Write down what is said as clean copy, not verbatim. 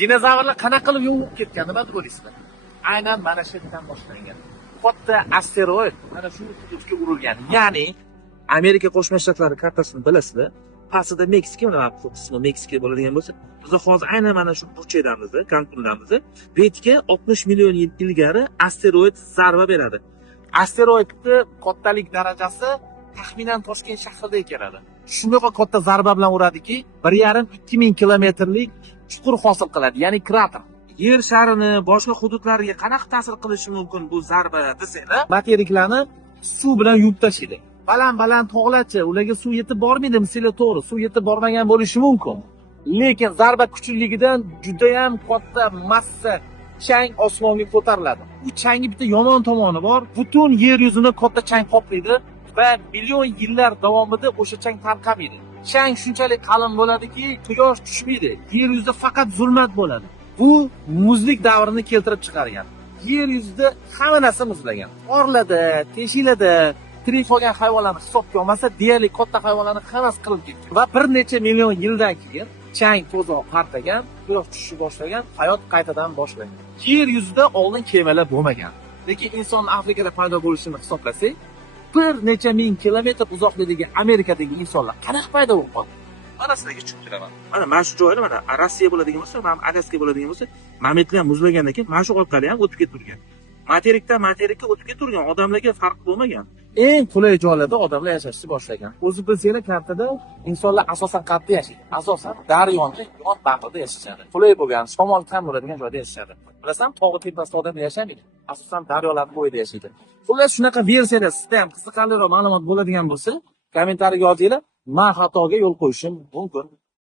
Dinozavrlar qanaqa qilib yo'q bo'lib ketgan, nima deb o'ylaysizlar? Aynan mana shu yerdan boshlangan. Katta asteroid mana shu hududga urilgan. Ya'ni Amerika Qo'shma Shtatlari kartasini bilasizlar. Pastida Meksika, mana bu qismi Meksika bo'ladigan bo'lsa, biz hozir aynan mana shu burchakdamiz, Kankundamiz. Bu yerga 60 million yil ilgari asteroid zarba beradi. Asteroidning kattalik darajasi taxminan Toshkent shahrida keladi. Shunday katta zarba bilan uradiki, 1,5-2 ming kilometrlik chuqur hosil qiladi, ya'ni krater. Yer sharini boshqa hududlariga qanaqa ta'sir qilishi mumkin bu zarba desanglar, materiklarni suv bilan yuvib tashlaydi. Baland tog'larcha ularga suv yetib bormaydi, misli to'g'ri, suv yetib bormagan bo'lishi mumkin. Lekin zarba kuchligidan juda ham katta massa chang osmonga ko'tariladi. Bu changning bitta yomon tomoni bor. Butun yer yuzini katta chang qoplaydi va million yillar davomida o'sha chang tarqamaydi. Chang shunchalik qalin bo'ladiki, quyosh tushmaydi. Yer yuzida faqat zulmat bo'ladi. Bu muzlik davrini keltirib chiqargan. Yer yuzida hamma narsa muzlagan. Qorlarda, teshiklarda tirik qolgan hayvonlarni hisobga olmasa, deyarli katta hayvonlarni hammasi qilib ketgan. Va bir necha million yildan keyin chang to'zon qartagan, quyosh tushishni boshlagan, hayot qaytadan boshlangan. Yer yuzida oldin kemalar bo'lmagan. Lekin inson Afrikada paydo bo'lishini hisoblasak, bir necha ming kilometr uzoqlikdagi Amerikadagi insonlar qanaqa paydo bo'lib qoldi? Mana sizlarga tushuntiraman. Mana shu joyda mana Rossiya bo'ladigan bo'lsa, mana Alaska bo'ladigan bo'lsa, mametlar ham muzlagandan keyin mana shu orqali ham o'tib ketib turgan. Materikdan materikka o'tib ketib turgan, odamlarga farq bo'lmagan. Eng qulay joylarda odamlar yashashni boshlagan. O'zi bilsanglar, kartada insonlar asosan qayerda yashaydi? Asosan daryoni yon bag'rida yashashadi. Qulay bo'lgan, shamol kam bo'ladigan joyda yashashadi. Bilasan, tog' tepasida odamlar yashamaydi. Asosan daryolar bo'yida yashaydi. Xullas, shunaqa versiyalar sizda ham qiziqarliroq ma'lumot bo'ladigan bo'lsa, kommentariyga yozinglar. Men xatoga yo'l qo'yishim mumkin.